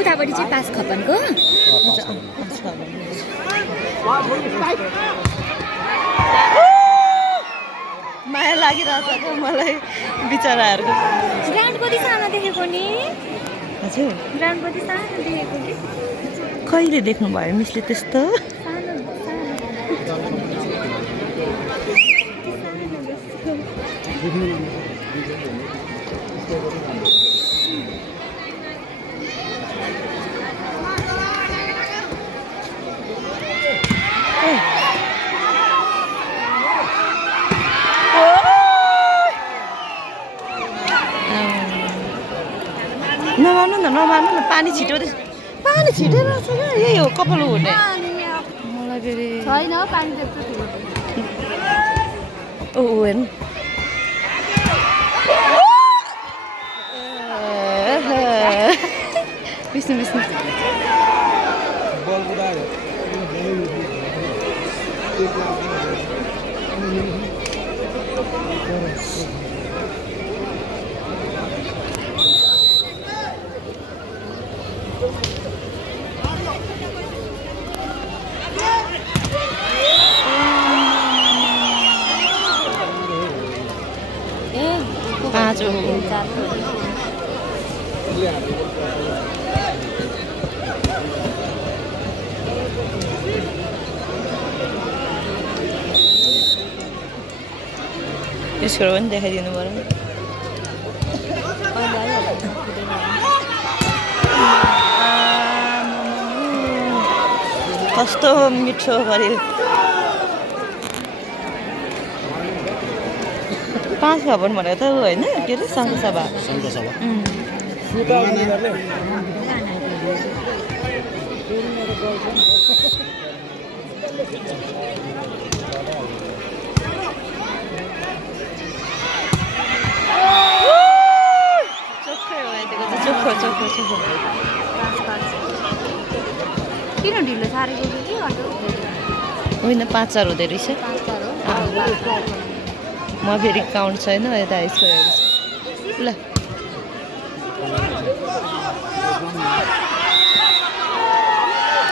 उतापट्टि चाहिँ पास खपनको माया लागिरहेको छ मलाई बिचराहरूको ग्राउन्ड कति सानो देखेको नि हजुर ग्राउन्ड कति सानो देखेको कि कहिले देख्नु भयो मिसले त्यस्तो सानो नमार्नु न पानी छिटेर रहेछ क्या यही हो कपाल हुने मलाई फेरि छैन पानी त्यस्तो ठुलो ओ हेर्नु बिस्नु पाँच हो यसको पनि देखाइदिनु पर्यो कस्तो मिठो गऱ्यो 5 खबर भनेको त होइन के अरे सङ्घसभा चोखो किन ढिलो सारेको के गर्नु होइन 5-4 हुँदो रहेछ म फेरि काउन्ट छैन यता यसको ल